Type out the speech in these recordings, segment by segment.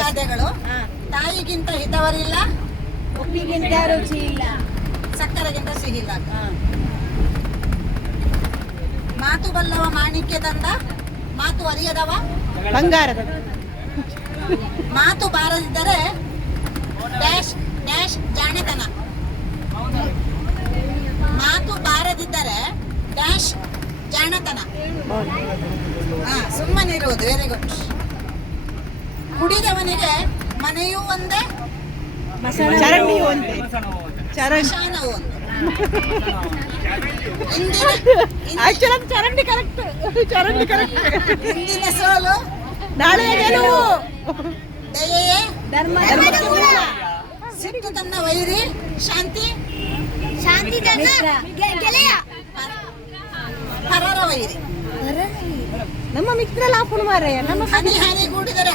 ಗಾದೆಗಳು ತಾಯಿಗಿಂತ ಹಿತವರಿಲ್ಲ ಉಪ್ಪಿಗಿಂತ ರುಚಿ ಇಲ್ಲ ಸಕ್ಕರೆಗಿಂತ ಸಿಹಿಲ್ಲ. ಮಾತು ಬಲ್ಲವ ಮಾಣಿಕ್ಯ ತಂದ ಮಾತು ಅರಿಯದವ? ಬಂಗಾರದ. ಮಾತು ಬಾರದಿದ್ದರೆ ಡ್ಯಾಶ್ ಡ್ಯಾಶ್ ಜಾಣತನ. ಮಾತು ಬಾರದಿದ್ದರೆ ಡ್ಯಾಶ್ ಜಾಣತನ. ಹಾ ಸುಮ್ಮನಿರುವುದು ವೆರಿ ಗುಡ್ ಕುಡಿದವನಿಗೆ ಮನೆಯೂ ಒಂದೇ ಚರಂಡಿ ಒಂದೇ. ಚರಂಡಿ. ಒಂದು. ಆಕ್ಚುಲಿ ಚರಂಡಿ ಕರೆಕ್ಟ್ ಚರಂಡಿ ಕರೆಕ್ಟ್ ಇಂದಿನ ಸೋಲು. ನಾಳೆ ಗೆಲುವು ದಯೆಯೇ. ಧರ್ಮದ ಮೂಲ. ಸಿಟ್ಟು ತನ್ನ ವೈರಿ. ಶಾಂತಿ. ಶಾಂತಿ ಗೆಳೆಯ. ಪರರ ವೈರಿ ನಮ್ಮ ಮಿತ್ರ ಲಾಪುಣ ಮಾರಯ್ಯ ನಮ್ಮ ಹನಿ ಹನಿ ಕೂಡಿದರೆ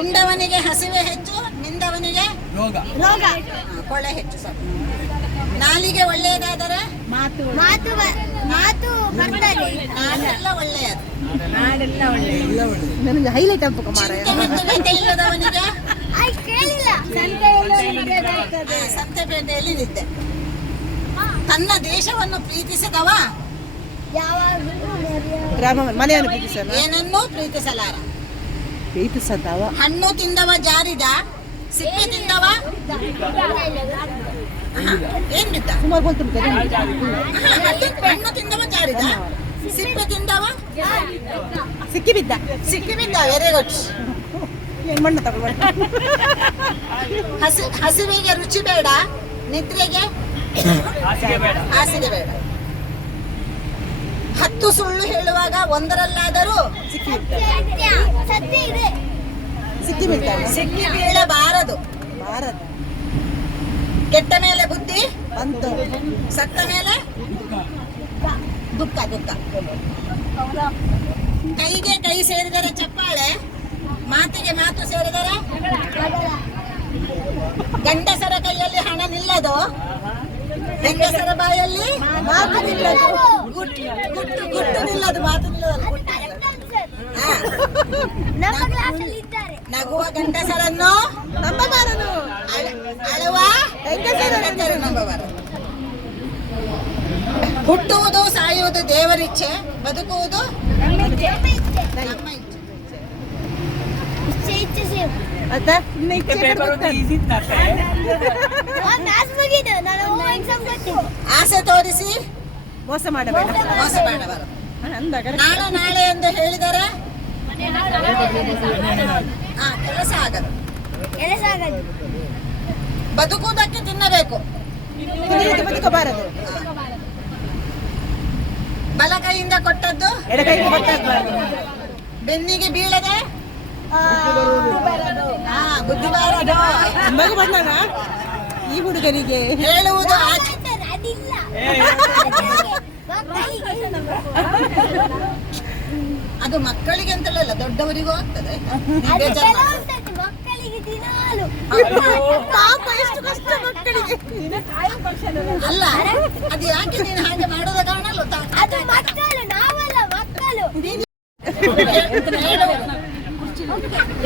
ಉಂಡವನಿಗೆ ಹಸಿವೆ ಹೆಚ್ಚು ನಿಂದವನಿಗೆ ರೋಗ. ರೋಗ. ಕೊಳ್ಳೆ ಹೆಚ್ಚು ಸರ್. ನಾಲಿಗೆ ಒಳ್ಳೆಯದಾದರೆ? ಮಾತು. ಮಾತು ಮಾತು ಬರ್ತದೆ. ನಾನೆಲ್ಲ ಒಳ್ಳೆಯದು. ನಾಡೆಲ್ಲ ಒಳ್ಳೆಯದು. ನನಗೆ ಹೈಲೈಟ್ ಆಗ್ಬೇಕು ಆಯ್ ಕೇಳಿಲ್ಲ. ಸಂತೆಪೇಟೆಯಲ್ಲಿ ನಿದ್ದೆ. ತನ್ನ ದೇಶವನ್ನು ಪ್ರೀತಿಸಿದವ? ರಾಮ ಮನೆಯನ್ನು ಪ್ರೀತಿಸಲ್ಲ? ಏನನ್ನೂ ಪ್ರೀತಿಸಲಾರ? ಪ್ರೀತಿಸದವ ಹಣ್ಣು ತಿಂದವ ಜಾರಿದ? ಸಿಪ್ಪೆ ತಿಂದವ? ಏನ್ ಬಿದ್ದ ಸುಮಾರು ಬೋಲ್ತು ಹಣ್ಣು ತಿಂದವ ಜಾರಿದ? ಸಿಪ್ಪೆ ತಿಂದವ? ಸಿಕ್ಕಿ ಬಿದ್ದ ಸಿಕ್ಕಿ ಬಿದ್ದ ವೆರಿ ಗುಡ್ ಏನ್ ಮಣ್ಣು ತಗೊಳ್ಬೇಡ ಹಸಿ ಹಸಿವಿಗೆ ರುಚಿ ಬೇಡ ನಿದ್ರೆಗೆ ಹಾಸಿಗೆ ಬೇಡ. ಹತ್ತು ಸುಳ್ಳು ಹೇಳುವಾಗ ಒಂದರಲ್ಲಾದರೂ ಸಿಕ್ಕಿ ಸಿಕ್ಕಿ ಬೀಳಬಾರದು ಕೆಟ್ಟ ಮೇಲೆ ಬುದ್ಧಿ ಬಂತು. ಸತ್ತ ಮೇಲೆ ದುಃಖ ದುಃಖ. ಕೈಗೆ ಕೈ ಸೇರಿದರೆ ಚಪ್ಪಾಳೆ ಮಾತಿಗೆ ಮಾತು ಸೇರಿದರೆ ಗಂಡಸರ ಕೈಯಲ್ಲಿ ಹಣ ನಿಲ್ಲದು. ಹೆಂಗಸರ ಬಾಯಲ್ಲಿ ಮಾತು ನಿಲ್ಲದು ಗುಟ್ಟು ಗುಟ್ಟು ಗುಟ್ಟು ನಿಲ್ಲದು ಮಾತು ನಿಲ್ಲದು ಗುಟ್ಟು ನಿಲ್ಲದು. ಹಾ. ನಮ್ಮ ಕ್ಲಾಸಲ್ಲಿ ಇದ್ದಾರೆ ನಗುವ ಗಂಡಸರನ್ನು ನಂಬಬಾರದು ಅಳ- ಅಳುವ ಹೆಂಗಸರನ್ನು ಹೆಂಗಸರು ನಂಬಬಾರದು ಹುಟ್ಟುವುದು ಸಾಯುವುದು ದೇವರಿಚ್ಛೆ ಬದುಕುವುದು ನಮ್ಮ ಇಚ್ಛೆ. ಮುಗಿದು ನಾನು ಎಕ್ಸಾಮ್ ಆಸೆ ತೋರಿಸಿ. ಮೋಸ ಮಾಡಬೇಡ. ಮೋಸ ಮಾಡಬಾರದು ಅಂದಾಗ ನಾಳೆ ನಾಳೆ ಎಂದು ಹೇಳಿದರೆ? ಆ, ಕೆಲಸ ಆಗದು. ಕೆಲಸ ಆಗದು. ಬದುಕುವುದಕ್ಕೆ ತಿನ್ನಬೇಕು. ಬದುಕಬಾರದು. ಬಲ ಕೈಯಿಂದ ಕೊಟ್ಟದ್ದು? ಎಡಗೈಗೆ ಕೊಟ್ಟದ್ದು. ಬೆನ್ನಿಗೆ ಬೀಳದೆ? ಮಗು ಬಂದಾನ ಈ ಹುಡುಗರಿಗೆ ಹೇಳುವುದು ಅದು ಮಕ್ಕಳಿಗೆ ಅಂತಲ್ಲ ದೊಡ್ಡವರಿಗೂ ಆಗ್ತದೆ ಅಲ್ಲ ಅದು ಯಾಕೆ ನೀನು ಹಾಗೆ ಮಾಡೋದ ಕಾರಣ ಅಲ್ಲ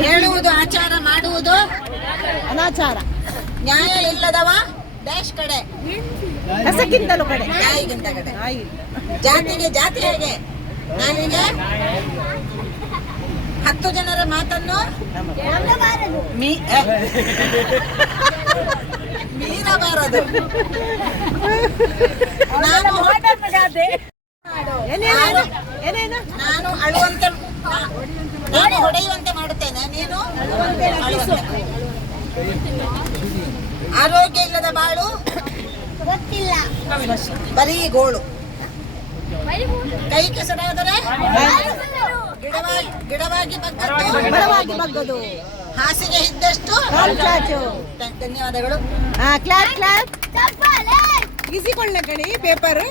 ಹೇಳುವುದು. ಆಚಾರ ಮಾಡುವುದು? ಅನಾಚಾರ. ನ್ಯಾಯ ಇಲ್ಲದವ? ದೇಶ ಕಡೆ. ಕಸಕ್ಕಿಂತಲೂ ಕಡೆ. ನಾಯಿಗಿಂತ ಕಡೆ. ಜಾತಿಗೆ ಜಾತಿ ಹೇಗೆ? ನಾನಿಗೆ ಹತ್ತು ಜನರ ಮಾತನ್ನು. ಮೀರಬಾರದು. ನಾನು ನಾನು ಅಳುವಂತೆ ಅಳುವಂತೆ. ಆರೋಗ್ಯ ಇಲ್ಲದ ಬಾಳು? ಗೊತ್ತಿಲ್ಲ. ಬರೀ ಗೋಳು. ಕೈ ಕೆಸರಾದರೆ ಗಿಡವಾಗಿ ಗಿಡವಾಗಿ ಬಗ್ಗದು. ಹಾಸಿಗೆ ಇದ್ದಷ್ಟು? ಧನ್ಯವಾದಗಳು. Class clap clap. ಚಪ್ಪಾಳೆ ಈಸಿ ಕೊಳ್ಳ ಕಣಿ ಪೇಪರ್.